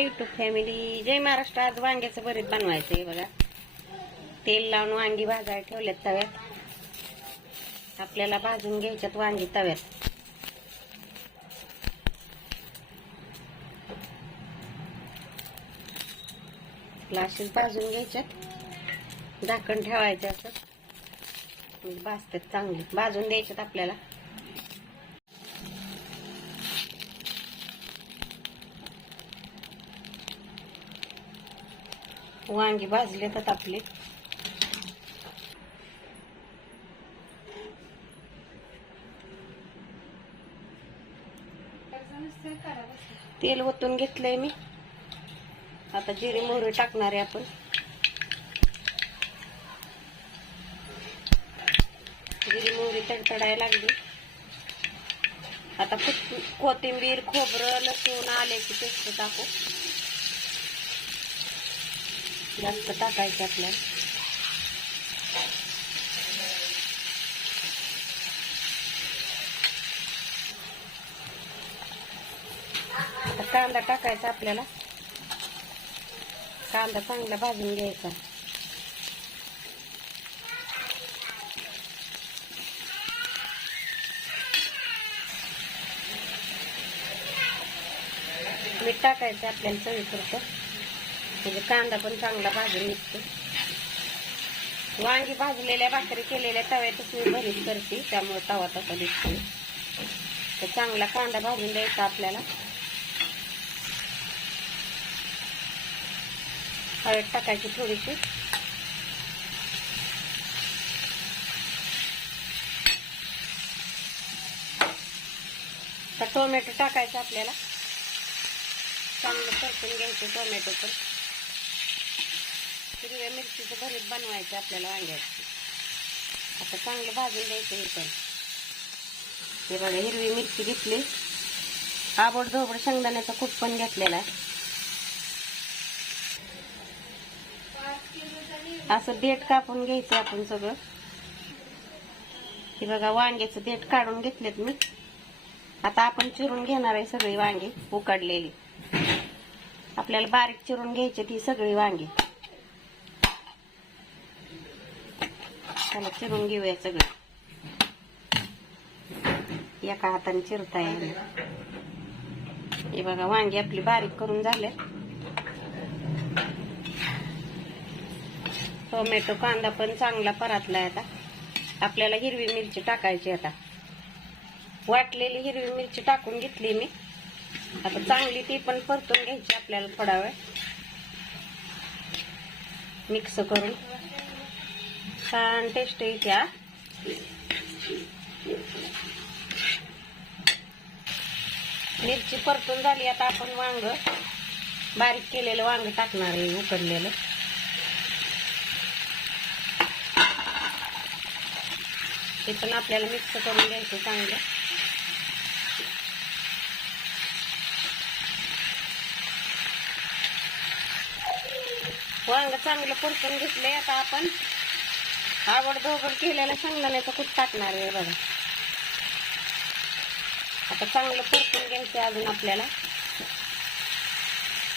हाय YouTube family, जय महाराष्ट्र. आज वांग्याचं भरीत बनवायचं आहे बघा. तेल लावून वांगी भाजायला ठेवलेत तव्यात. आपल्याला भाजून घ्यायच्यात वांगी तव्यात. अशीच भाजून घ्यायच्यात, झाकण ठेवायचं असं. भाजतात चांगली, भाजून द्यायच्यात आपल्याला. वांगी भाजले तर आपले. तेल ओतून घेतलंय मी. आता जिरे मोहरी टाकणार आहे आपण. जिरे मोहरी तडतडायला लागली. आता कोथिंबीर, खोबरं, लसूण, आल्याची पेस्ट टाकू. जास्त टाकायचं आपल्याला. आता कांदा टाकायचा आपल्याला. कांदा चांगला भाजून घ्यायचा. मीठ टाकायचं आपल्याला चवीपुरतं, म्हणजे कांदा पण चांगला भाजून निघतो. वांगी भाजलेल्या भाकरी केलेल्या तव्यातच मी भरीत करते, त्यामुळे तवा तसा दिसतो. तर चांगला कांदा भाजून द्यायचा आपल्याला. हळद टाकायची थोडीशी. तर टोमॅटो टाकायचं आपल्याला. चांगलं परतून घ्यायचं टोमॅटो पण. हिरव्या मिरचीचं भरीत बनवायचं आपल्याला वांग्याचं. आता चांगलं भाजून द्यायचं हे पण. हे बघा, हिरवी मिरची घेतली. आबडधोबड शेंगदाण्याचा कूट पण घेतलेला आहे. असं देठ कापून घ्यायचं आपण सगळं. हे बघा, वांग्याचं देठ काढून घेतलेत मी. आता आपण चिरून घेणार आहे सगळी वांगी उकडलेली. आपल्याला बारीक चिरून घ्यायची ती सगळी वांगी. त्याला चिरून घेऊया सगळं. एका हाताने चिरता येईल. हे बघा, वांगी आपली बारीक करून झाले. टोमॅटो कांदा पण चांगला परतलाय. आता आपल्याला हिरवी मिरची टाकायची. आता वाटलेली हिरवी मिरची टाकून घेतली मी. आता चांगली ती पण परतून घ्यायची आपल्याला थोडा वेळ. मिक्स करून छान टेस्ट येत्या. मिरची परतून झाली. आता आपण वांग, बारीक केलेलं वांग टाकणार आहे उकडलेलं. ते पण आपल्याला मिक्स करून घ्यायचं चांगलं. वांग चांगलं परतून घेतलंय. आता आपण आबडधोबड केलेला शेंगदाण्याचा कूट टाकणार आहे बघा. आता चांगलं परतून घ्यायचं अजून आपल्याला.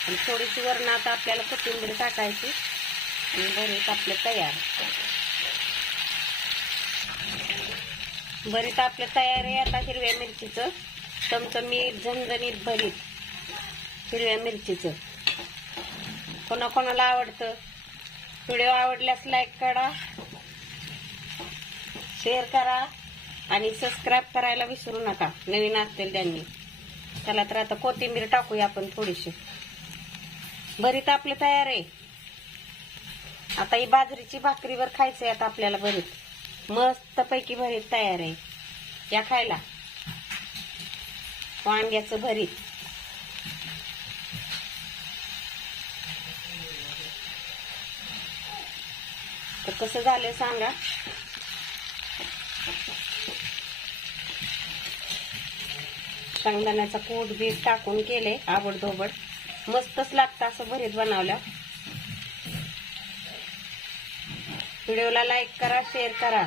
आणि थोडीशी वरण आता आपल्याला कोथिंबीर टाकायची. आणि भरीत आपलं तयार. भरीत आपलं तयार आहे. आता हिरव्या मिरचीचं चमचमीत झणझणीत भरीत हिरव्या मिरचीचं. कोणाकोणाला आवडतं. व्हिडिओ आवडल्यास लाईक करा, शेअर करा आणि सबस्क्राईब करायला विसरू नका, नवीन असतील त्यांनी. चला तर आता कोथिंबीर टाकूया आपण थोडीशी. भरीत आपलं तयार आहे. आता ही बाजरीची भाकरीवर खायचंय आता आपल्याला भरीत. मस्त पैकी भरीत तयार आहे. या खायला वांग्याचं भरीत. तर कसं झालं सांगा. शेंगदाण्याचा कूट बीट टाकून केले आबडधोबड. मस्तच लागतं असं भरीत बनवल्या. व्हिडिओला लाईक करा, शेअर करा.